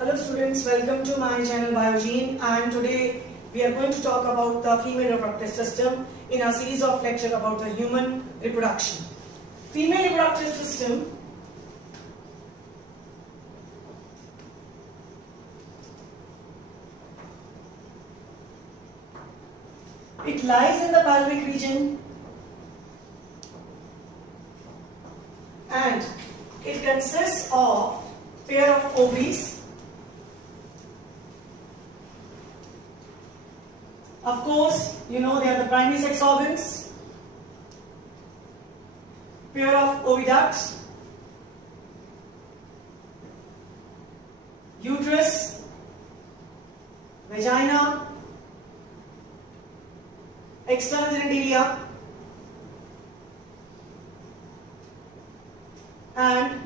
Hello students, welcome to my channel Biogene, and today we are going to talk about the female reproductive system in a series of lectures about the human reproduction. Female reproductive system it lies in the pelvic region and it consists of pair of ovaries. Of course, you know they are the primary sex organs, pair of oviducts, uterus, vagina, external genitalia, and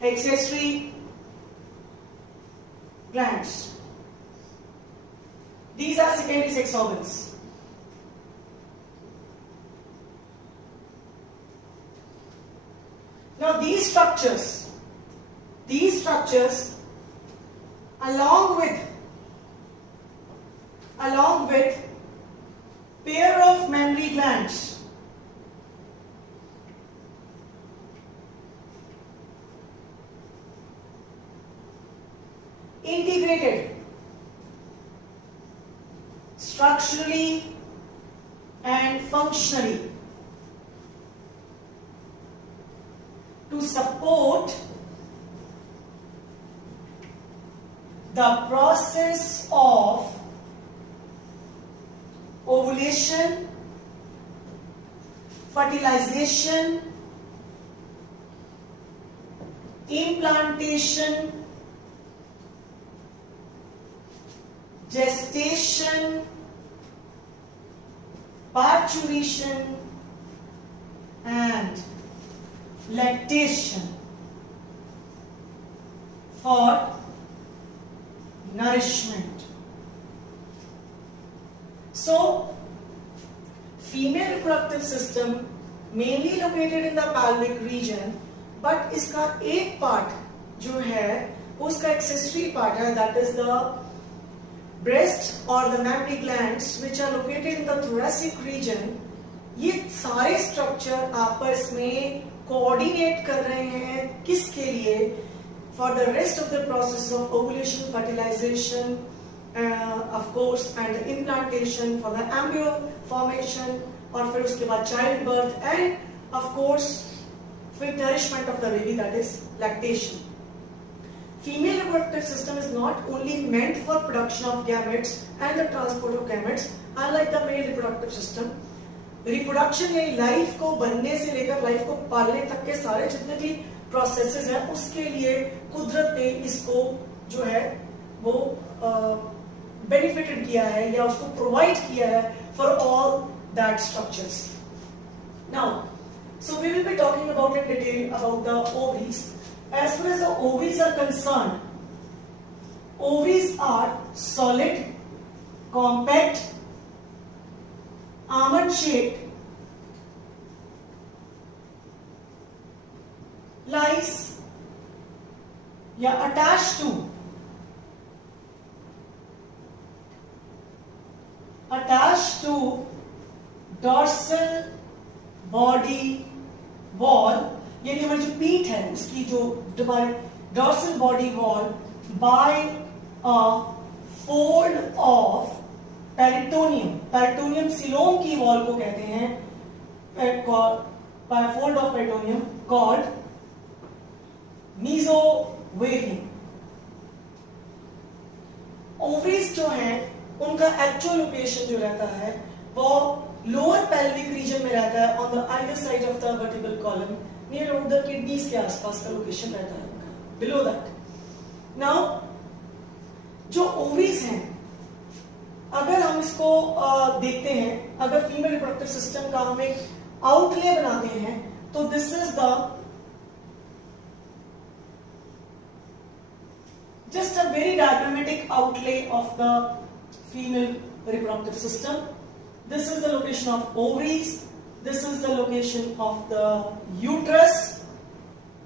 accessory glands. These are secondary sex organs. Now these structures along with pair of mammary glands integrated structurally and functionally to support the process of ovulation, fertilization, implantation, gestation, parturition, and lactation for nourishment. So, female reproductive system mainly located in the pelvic region, but इसका एक part जो है वो उसका accessory part है, that is the breast or the mammary glands which are located in the thoracic region. ये सारे structure आपस में coordinate कर रहे हैं किसके लिए? For the rest of the process of ovulation, fertilization, of course, and implantation, for the embryo formation, और फिर उसके बाद childbirth, and of course फिर nourishment of the baby, that is lactation. Female reproductive system is not only meant for production of gametes and the transport of gametes, unlike the male reproductive system. Reproduction यानी life को बनने से लेकर life को पालने तक के सारे जितने भी प्रोसेसेस हैं उसके लिए कुदरत ने इसको जो है वो बेनिफिटेड किया है या उसको प्रोवाइड किया है for all that structures. Now so we will be talking about in detail about the ovaries. As far as the ovaries are concerned, ovaries are solid, compact, almond shaped, lies या attached to dorsal body wall, यानी हमारी जो पीठ है उसकी जो हमारी dorsal body wall by a fold of peritoneum coelom की वॉल को कहते हैं by fold of peritoneum called mesovarium. Ovaries जो है उनका एक्चुअल लोकेशन जो रहता है वो लोअर पेल्विक रीजन में रहता है on the either side of the vertebral column near of the kidneys के आसपास का लोकेशन रहता है उनका बिलो दैट. नाउ जो ओवरीज हैं अगर हम इसको देखते हैं, अगर फीमेल रिप्रोडक्टिव सिस्टम का हम एक आउटले बनाते हैं तो this is the just a very diagrammatic outlay of the female reproductive system. This is the location of ovaries. This is the location of the uterus,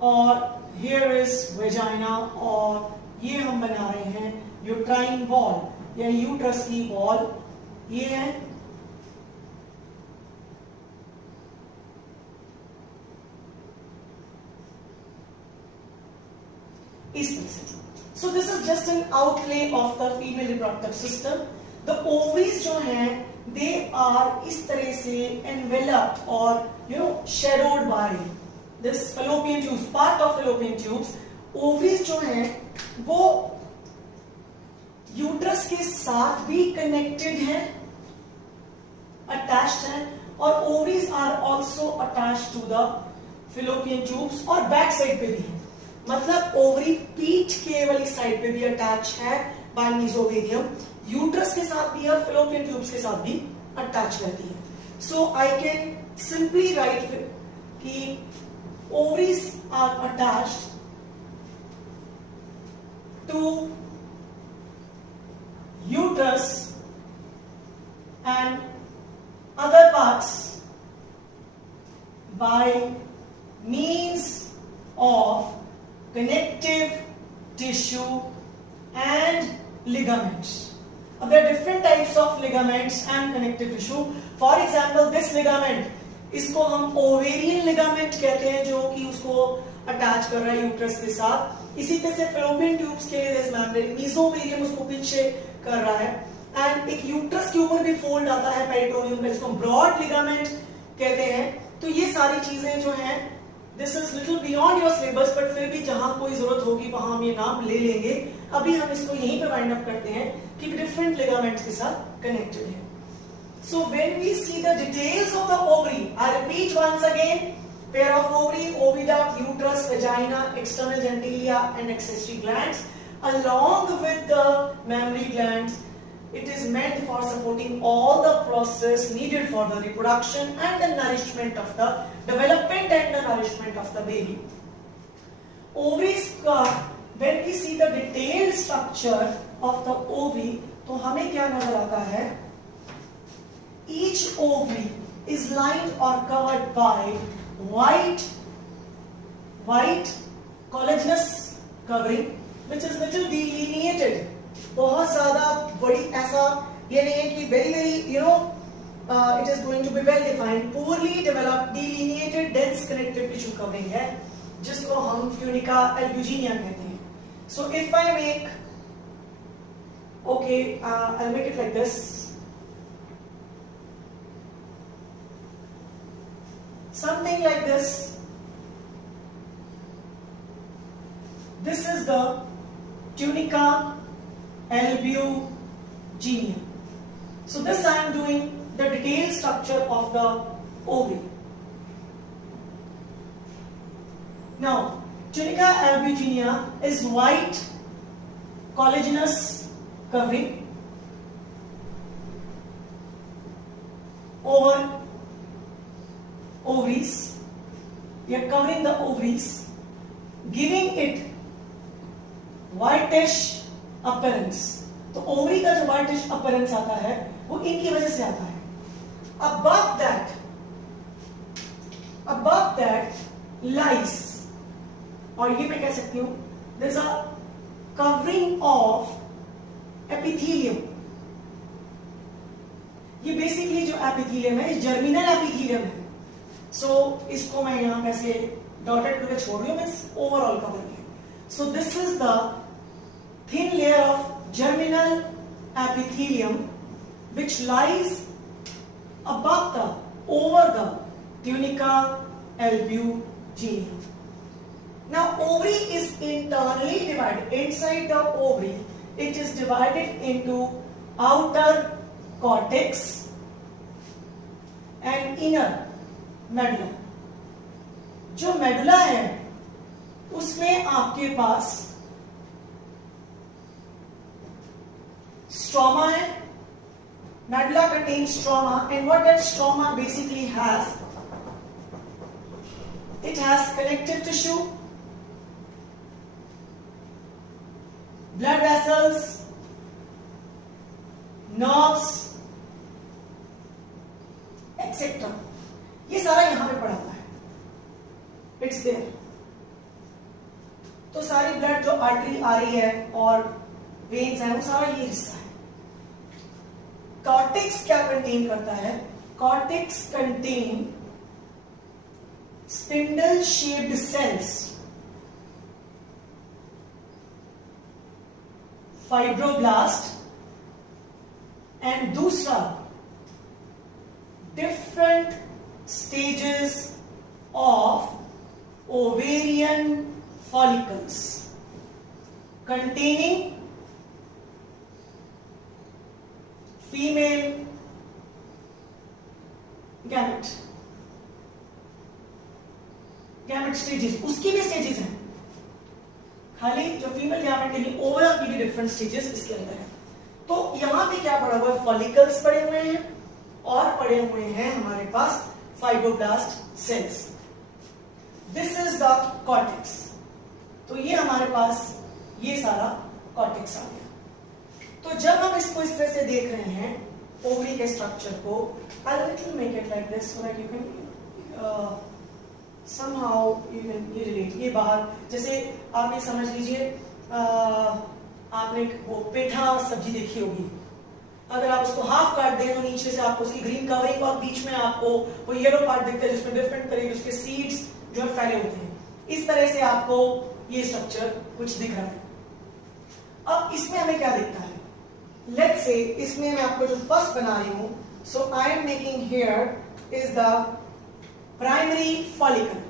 or here is vagina or ये हम बना रहे हैं uterine wall या uterus की wall, ये है। इस तरह से। So this is just an outlay of the female reproductive system. The ovaries जो हैं दे आर इस तरह से एनवेलप्ड और shadowed by this fallopian tubes, part of fallopian tubes। Ovaries जो हैं वो यूट्रस के साथ भी कनेक्टेड हैं, अटैच्ड हैं, और ovaries are also attached to the fallopian tubes और बैक साइड पे भी है। मतलब ओवरी पीठ के वाली साइड पे भी अटैच है बाय मेसोवेरियम, यूट्रस के साथ भी और fallopian tubes के साथ भी अटैच रहती है। सो आई कैन सिंपली राइट कि ovaries are attached to uterus and other parts by means of connective tissue and ligaments. There are different types of ligaments and connective tissue. For example, this ligament, इसको हम ovarian ligament कहते हैं, जो कि उसको attach कर रहा है यूट्रस के साथ। इसी तरह से fallopian ट्यूब्स के लिए दिस मेम्ब्रेन मेसोवेरियम उसको पीछे कर रहा है, एंड एक यूट्रस के ऊपर भी फोल्ड आता है पेरिटोनियम में, जिसको ब्रॉड लिगामेंट कहते हैं। तो ये सारी चीजें जो हैं, this is little beyond your syllabus, but फिर भी जहां कोई जरूरत होगी वहां हम ये नाम ले लेंगे। अभी हम इसको यहीं पे वाइंड अप करते हैं कि डिफरेंट लिगामेंट्स के साथ कनेक्टेड है। So when we see the details of the ovary, I repeat once again, pair of ovary, oviduct, uterus, vagina, external genitalia and accessory glands, along with the mammary glands. It is meant for supporting all the process needed for the reproduction and the nourishment of the development and the nourishment of the baby. Ovaries का when we see the detailed structure of the ovary, तो हमें क्या नजर आता है? Each ovary is lined or covered by white collagenous covering, which is little delineated. बहुत ज्यादा बड़ी ऐसा ये नहीं है कि very it is going to be well defined, poorly developed, delineated, dense connective tissue covering है, जिसको हम tunica albuginea कहते हैं. So if I make, I'll make it like this. Something like this. This is the tunica albuginea. So this I am doing the detailed structure of the ovary. Now, tunica albuginea is white collagenous covering over ovaries. We are covering the ovaries, giving it whitish appearance. तो ovary का जो whitish appearance आता है वो इनकी वजह से आता है. Above that lies, और ये मैं कह सकती हूं, there's a covering of epithelium. ये बेसिकली जो एपिथीलियम है, जर्मिनल एपिथीलियम है. सो इसको मैं यहां ऐसे डॉटेड करके छोड़ रही हूं, मींस ओवरऑल कवर किया. So this is the thin layer of germinal epithelium which lies above over the tunica albuginea. Now ovary is internally divided. Inside the ovary it is divided into outer cortex and inner medulla. जो medulla है उसमें आपके पास stroma है. Medulla contains stroma, and what that stroma basically has, it has connective tissue, blood vessels, nerves, etc. ये सारा यहां पे पड़ा हुआ है. It's there. तो सारी ब्लड जो जो आर्टरी आ रही है और वेन्स है, वो सारा ये हिस्सा है। कॉर्टेक्स क्या कंटेन करता है? Cortex contain spindle shaped cells, fibroblast, and दूसरा different stages of ovarian follicles containing female gamete stages, उसकी भी स्टेजेस हैं, खाली जो फीमेल गैमेट के लिए ओवरऑल की भी डिफरेंट स्टेजेस इसके अंदर है। तो यहां पे क्या पड़ा हुआ है? फॉलिकल्स पड़े हुए हैं और पड़े हुए हैं हमारे पास fibroblast cells. This is the cortex. तो ये हमारे पास ये सारा कॉर्टेक्स आ गया। तो जब हम इसको इस तरह से देख रहे हैं ओवरी के स्ट्रक्चर को, I little make it like this so that you can somehow you can relate। ये बाहर जैसे आप ये समझ लीजिए, आपने वो पेठा सब्जी देखी होगी, अगर आप उसको हाफ काट दें तो नीचे से आपको उसकी ग्रीन कवरिंग और बीच में आपको वो येलो पार्ट दिखता है जिसमें डिफरेंट तरह के उसके सीड्स जो है फैले होते हैं। इस तरह से आपको ये स्ट्रक्चर कुछ दिख रहा है। अब इसमें हमें क्या दिखता है? लेट्स से इसमें मैं आपको जो फर्स्ट बना रही हूं, so I am making here is the primary follicle.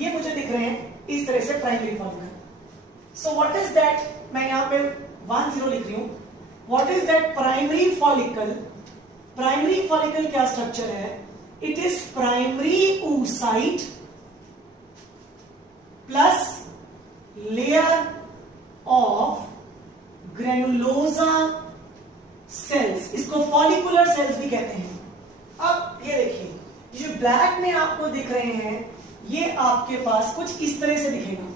ये मुझे दिख रहे हैं इस तरह से primary follicle. So what is that? मैं यहां पे 10 लिख रही हूं। What is that primary follicle? Primary follicle क्या स्ट्रक्चर है? It is primary oocyte plus layer of granulosa cells, इसको फॉलिकुलर सेल्स भी कहते हैं। अब ये देखिए, जो ब्लैक में आपको दिख रहे हैं ये आपके पास कुछ इस तरह से दिखेगा।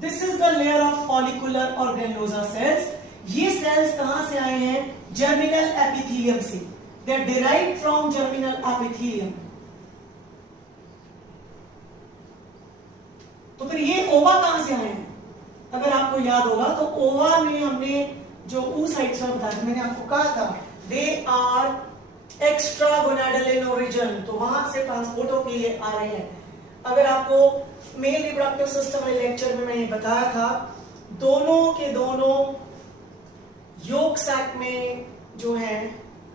This is the layer of follicular और ग्रेनुलोसा सेल्स। ये सेल्स कहां से आए हैं? जर्मिनल एपिथेलियम से। They are derived from germinal epithelium. तो फिर ये ओवा कहां से आए हैं? अगर आपको याद होगा तो ओवा में हमने जो oocytes में बताया, मैंने आपको कहा था they are extra gonadal in origin, तो वहां से ट्रांसपोर्ट होकर ये आ रहे हैं। अगर आपको मेल रिप्रोडक्टिव सिस्टम वाले लेक्चर में मैंने बताया था, दोनों के दोनों योक सैक में जो है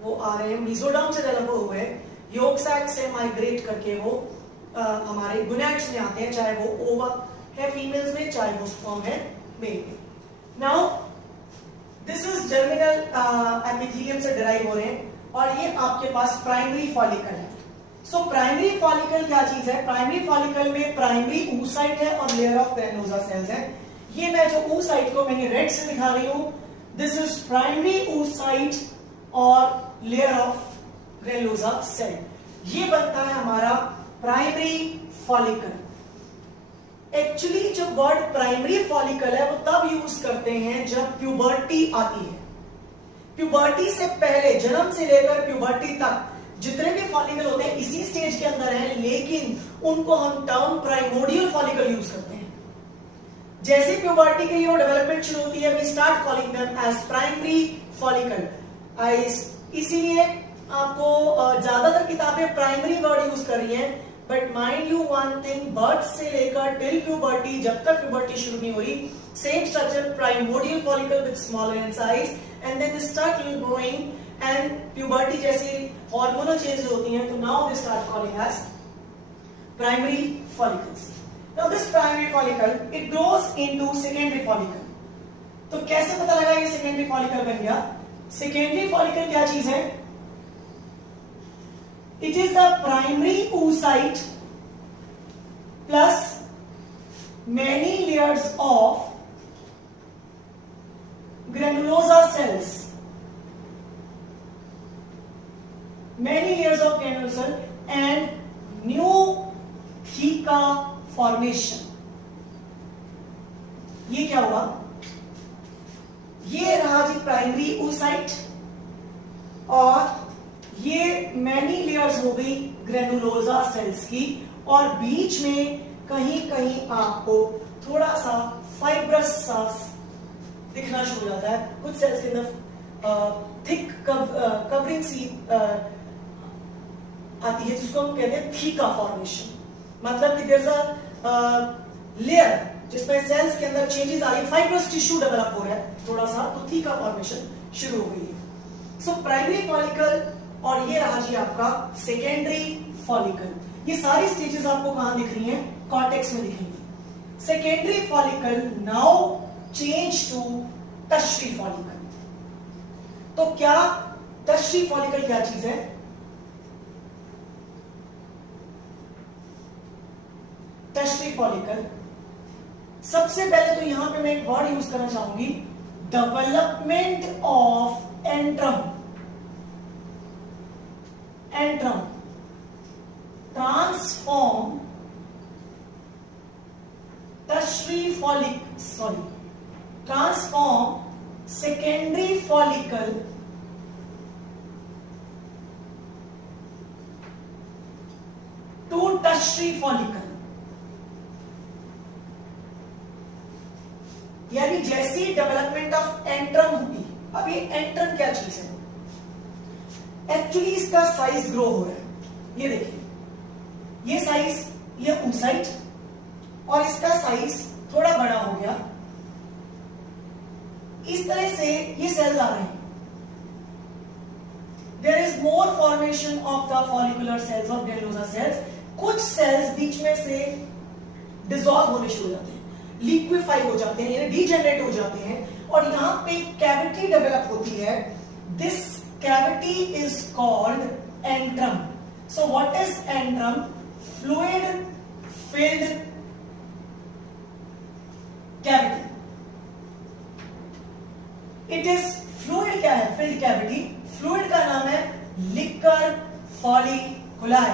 वो आ रहे हैं, मेसोडर्म से डेवलप हुए, योक सैक से माइग्रेट करके वो हमारे गुनैड्स में आते हैं, चाहे वो ओवा है फीमेल्स में, चाहे वो स्पर्म है मेल में। Now this is germinal epithelium से डिराइव हो रहे हैं और ये आपके पास प्राइमरी फॉलिकल है। सो प्राइमरी फॉलिकल क्या चीज है? प्राइमरी फॉलिकल में प्राइमरी oocyte है और लेयर ऑफ ग्रेनुलोसा सेल्स है। ये मैं जो oocyte को मैंने रेड से दिखा रही हूं, दिस इज प्राइमरी oocyte और लेयर ऑफ ग्रेनुलोसा सेल। ये बनता है हमारा प्राइमरी फॉलिकल। एक्चुअली जो वर्ड प्राइमरी फॉलिकल है वो तब यूज करते हैं जब प्यूबर्टी आती है। प्यूबर्टी से पहले, जन्म से लेकर प्यूबर्टी तक जितने भी फॉलिकल होते हैं इसी स्टेज के अंदर हैं, लेकिन उनको हम टर्म प्राइमोडियल फॉलिकल यूज करते हैं। जैसे प्यूबर्टी के लिए वो डेवलपमेंट शुरू होती है, we start calling them as primary follicle. इसीलिए आपको ज्यादातर किताबें प्राइमरी वर्ड यूज कर रही हैं, but mind you one thing, birth से लेकर टिल प्यूबर्टी, जब तक प्यूबर्टी शुरू नहीं हुई, same structure, primordial follicle with smaller in size, and then they start growing, and puberty जैसी हार्मोनल चेंज होती हैं, तो now they start calling as primary follicles. Now this primary follicle it grows into secondary follicle. तो कैसे पता लगा ये secondary follicle बन गया? सेकेंडरी फॉलिकल क्या चीज है? It is the primary oocyte plus many layers of granulosa cells. Many layers of granulosa and new theca formation. ये क्या हुआ? ये रहा जी प्राइमरी oocyte और ये मैनी लेयर्स हो गई ग्रेनुलोजा सेल्स की, और बीच में कहीं कहीं आपको थोड़ा सा फाइब्रस सा दिखना शुरू हो जाता है। कुछ सेल्स के अंदर थिक कवरिंग सी आती है, जिसको हम कहते हैं थीका फॉर्मेशन। मतलब कि देयर इज अ लेयर जिसमें सेल्स के अंदर चेंजेस आ रही है, फाइब्रस टिश्यू डेवलप हो रहा है थोड़ा सा, तो थीका फॉर्मेशन शुरू हो गई है। सो प्राइमरी फॉलिकल, और ये रहा जी आपका सेकेंडरी फॉलिकल। ये सारी स्टेजेस आपको कहां दिख रही हैं? कॉर्टेक्स में दिखेंगी। Secondary follicle now change to tertiary follicle. तो क्या टर्शियरी फॉलिकल क्या चीज है? टर्शियरी फॉलिकल, सबसे पहले तो यहां पे मैं एक वर्ड यूज करना चाहूंगी, development of antrum. Antrum transform tertiary transform secondary follicle to tertiary follicle. यानी जैसी डेवलपमेंट ऑफ एंट्रम होगी। अब ये एंट्रम क्या चीज है? एक्चुअली इसका साइज ग्रो हो रहा है। ये देखिए, ये साइज, ये ऊसाइट, और इसका साइज थोड़ा बड़ा हो गया। इस तरह से ये सेल्स आ रहे हैं। There is more formation of the follicular cells of granulosa cells. कुछ सेल्स बीच में से डिसॉल्व होने शुरू हो जाते हैं, लिक्विफाई हो जाते हैं, यानी डीजेनरेट हो जाते हैं, और यहां पे कैविटी डेवलप होती है। This cavity is called antrum. So what is antrum? Fluid filled cavity. It is fluid, क्या है? Filled cavity. फ्लूइड का नाम है लिकर फॉलिकुलाई।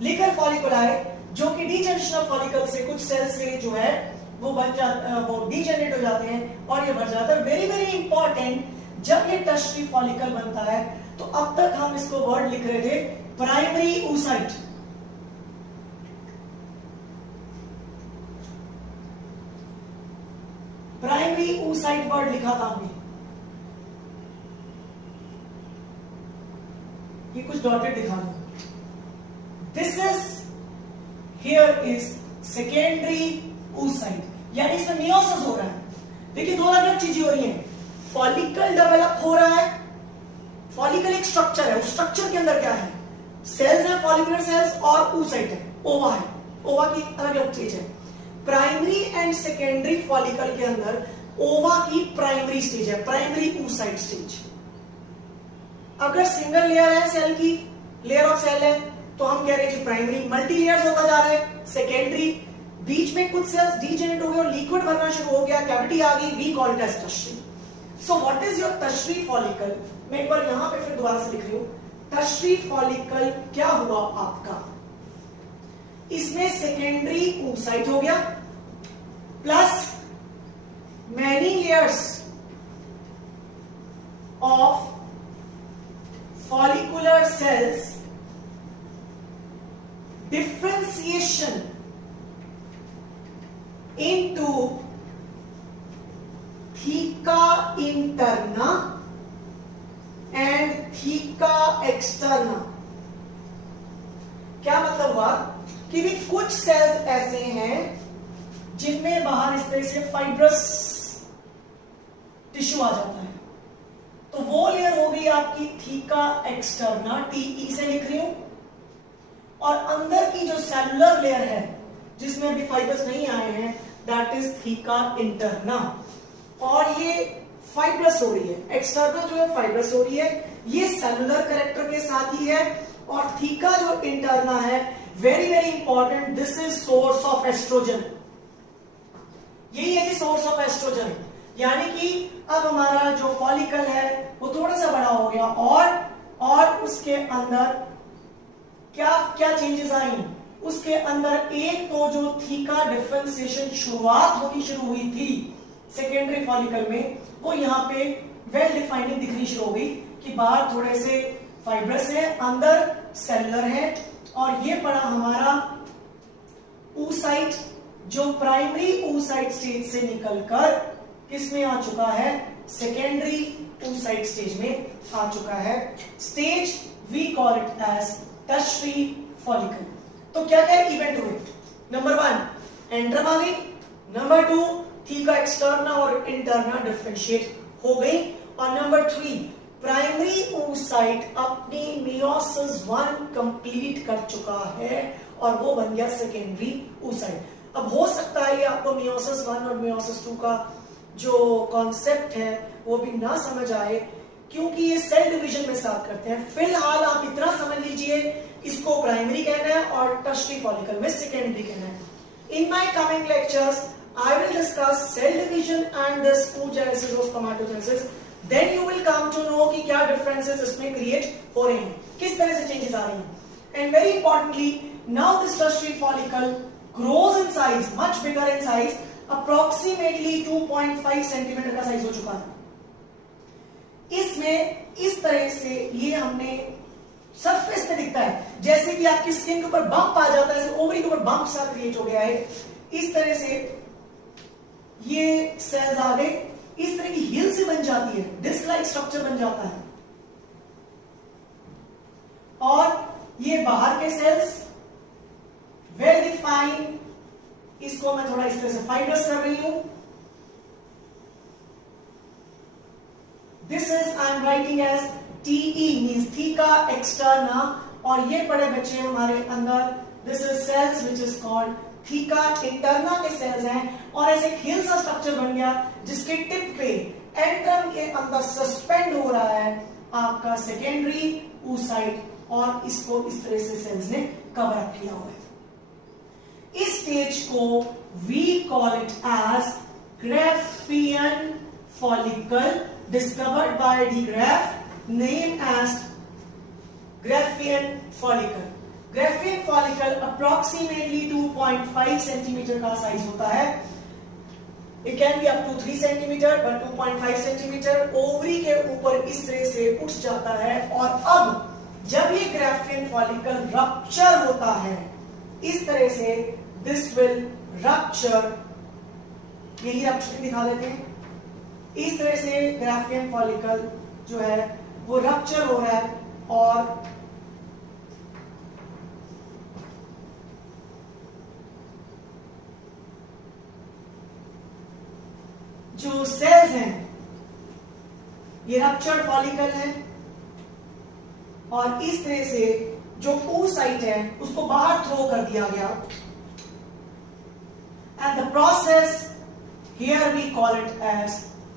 लिकर फॉलिकुलाई, जो कि डीजनरेशन ऑफ फॉलिकल से कुछ सेल से जो है वो वो डीजनरेट हो जाते हैं और ये बढ़ जाता है। वेरी वेरी इंपॉर्टेंट, जब ये टर्शियरी फॉलिकल बनता है तो अब तक हम इसको वर्ड लिख रहे थे primary oocyte। Primary oocyte word लिखा था हमने, ये कुछ डॉटेड दिखा दो। This is Here is secondary oocyte, यानी इसमें मियोसिस हो रहा है। देखिए, दो अलग चीजें हो रही हैं। फॉलिकल डेवलप हो रहा है। फॉलिकल एक स्ट्रक्चर है, उस स्ट्रक्चर के अंदर क्या है? सेल्स है, फॉलिकुलर सेल्स, और oocyte है, ओवा है। ओवा की अलग अलग चीज है। प्राइमरी एंड सेकेंडरी फॉलिकल के अंदर ओवा की प्राइमरी स्टेज है, प्राइमरी oocyte स्टेज। अगर सिंगल लेयर है, सेल की लेयर ऑफ सेल है, तो हम कह रहे हैं कि प्राइमरी। मल्टी लेयर्स होता जा रहा है, सेकेंडरी। बीच में कुछ सेल्स डीजेनरेट हो गए और लिक्विड बनना शुरू हो गया, कैविटी आ गई, we call it as tertiary. So what is your tertiary follicle? मैं एक बार यहां पे फिर दोबारा से लिख रही हूं। टर्शियरी फॉलिकल क्या हुआ आपका? इसमें सेकेंडरी oocyte हो गया, plus many layers of follicular cells, differentiation into theca interna and theca externa। क्या मतलब हुआ कि भी कुछ सेल्स ऐसे हैं जिनमें बाहर इस तरह से फाइब्रस टिश्यू आ जाता है, तो वो लेयर हो गई आपकी थीका एक्सटर्ना, टीई से लिख रही हूं। और अंदर की जो सेलुलर लेयर है जिसमें अभी फाइबर्स नहीं आए हैं, दैट इज थीका इंटरना। और ये फाइब्रस हो रही है, एक्सटर्ना जो है फाइब्रस हो रही है, ये सेलुलर कैरेक्टर के साथ ही है। और थीका जो इंटरना है, very very important, this is source of oestrogen. यही है जी सोर्स ऑफ एस्ट्रोजन। यानी कि अब हमारा जो फॉलिकल है वो थोड़ा सा बड़ा हो गया, और उसके अंदर क्या क्या चेंजेस आई? उसके अंदर एक तो जो थीका डिफरेंशिएशन शुरुआत होनी शुरू हुई थी सेकेंडरी फॉलिकल में, वो यहां पे वेल डिफाइनिंग दिखनी शुरू हो गई कि बाहर थोड़े से फाइब्रस है, अंदर सेलुलर है, और ये पड़ा हमारा oocyte जो प्राइमरी oocyte स्टेज से निकलकर किस में आ चुका है, सेकेंडरी oocyte स्टेज में आ चुका है। Stage we call it as tertiary follicle. तो क्या क्या इवेंट हुए? नंबर 1 एंड्रम आ गई, नंबर 2 थीका एक्सटर्ना और इंटरना डिफरेंशिएट हो गई, और नंबर 3 प्राइमरी oocyte अपनी मियोसिस 1 कंप्लीट कर चुका है और वो बन गया सेकेंडरी oocyte। अब हो सकता है ये आपको मियोसिस 1 और मियोसिस 2 का जो कॉन्सेप्ट है वो भी ना समझ आए, क्योंकि ये सेल डिवीजन में साथ करते हैं। फिलहाल आप इतना समझ लीजिए, इसको प्राइमरी कहना है और टर्शियरी फॉलिकल में सेकेंडरी कहना है। In my coming lectures I will discuss cell division and the oogenesis और spermatogenesis, then you will come to know कि क्या डिफरेंसेस इसमें क्रिएट हो रहे हैं, किस तरह से चेंजेस आ रही हैं। And very importantly, now this tertiary follicle grows in size, much bigger in size, approximately 2.5 centimetre का साइज हो चुका है। इसमें इस तरह से ये हमने सरफेस पे दिखता है, जैसे कि आपकी स्किन के ऊपर बम्प आ जाता है, ओवरी के ऊपर बम्प सा क्रिएट हो गया है। इस तरह से ये सेल्स आ गए, इस तरह की हिल से बन जाती है, डिस्क लाइक स्ट्रक्चर बन जाता है, और ये बाहर के सेल्स वेल डिफाइंड, इसको मैं थोड़ा इस तरह से फाइब्रस कर रही हूं। This is I am writing as TE means theca externa, और ये बड़े बच्चे हमारे अंदर this is cells which is called theca interna के सेल्स हैं, और ऐसे हिल सा स्ट्रक्चर बन गया जिसके टिप पे एंट्रम के अंदर सस्पेंड हो रहा है आपका सेकेंडरी oocyte, और इसको इस तरह से सेल्स ने कवर अप किया हुआ है। इस स्टेज को we call it as Graafian follicle, discovered by de Graaf, name as Graafian follicle. Graafian follicle approximately 2.5 centimetre का साइज होता है। It can be up to 3 centimetre, but 2.5 centimetre ovary के ऊपर इस तरह से उठ जाता है, और अब जब ये ग्राफियन फॉलिकल रप्चर होता है इस तरह से, दिस विल रप्चर, यही रप्चर दिखा देते हैं। इस तरह से ग्राफियन फॉलिकल जो है वो रप्चर हो रहा है, और जो सेल्स हैं ये रप्चर्ड फॉलिकल है, और इस तरह से जो oocyte है उसको बाहर थ्रो कर दिया गया, and the process here we call it as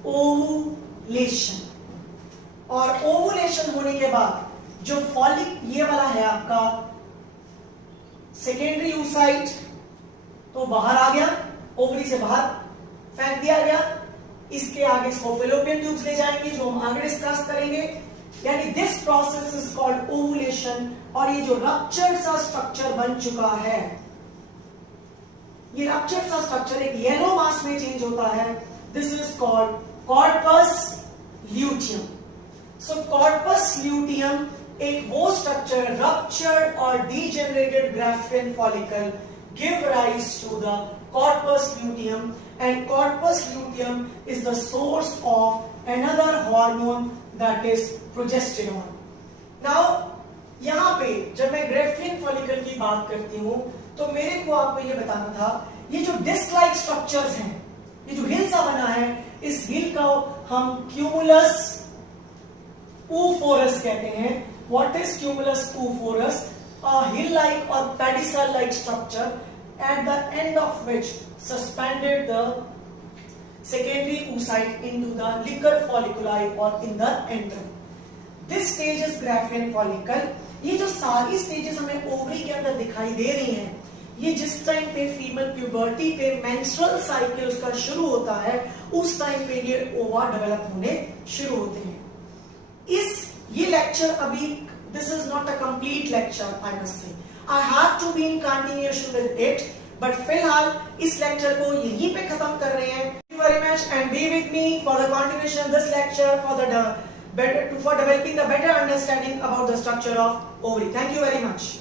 ovulation। और ओवुलेशन होने के बाद जो फॉलिक ये वाला है आपका सेकेंडरी oocyte, तो बाहर आ गया, ओवरी से बाहर फेंक दिया गया। इसके आगे इसको फेलोपियन ट्यूब्स ले जाएंगे, जो हम आगे डिस्कस करेंगे, यानी this process is called ovulation. और ये जो रप्चर्ड सा स्ट्रक्चर बन चुका है, ये रप्चर्ड सा स्ट्रक्चर एक येलो मास में चेंज होता है, this is called corpus luteum. So corpus luteum एक वो स्ट्रक्चर, रप्चर्ड और degenerated Graafian follicle give rise to the corpus luteum, and corpus luteum is the source of another hormone that is progesterone. Now यहाँ पे जब मैं Graafian follicle की बात करती हूँ तो मेरे को आपको ये बताना था, ये जो डिस्क लाइक स्ट्रक्चर्स हैं, ये जो हिल सा बना है, इस हिल का हम क्यूमुलस oophorus कहते हैं। What is cumulus oophorus? A hill-like or pedicel-like structure at the end of which suspended the secondary oocyte into the liquor folliculi or in the antrum. This stage is Graafian follicle. ये जो सारी stages हमें ovary के अंदर दिखाई दे रही हैं, ये जिस टाइम पे फीमेल प्यूबर्टी पे मेंस्ट्रुअल साइकिल उसका शुरू होता है, उस टाइम पे ये ओवा डेवलप होने शुरू होते हैं। ये लेक्चर अभी this is not a complete lecture, I must say. I have to be in continuation with it, but फिलहाल इस लेक्चर को यहीं पे खत्म कर रहे हैं। Thank you very much and be with me for the continuation of this lecture for the better for developing a better understanding about the structure of ovary. Thank you very much.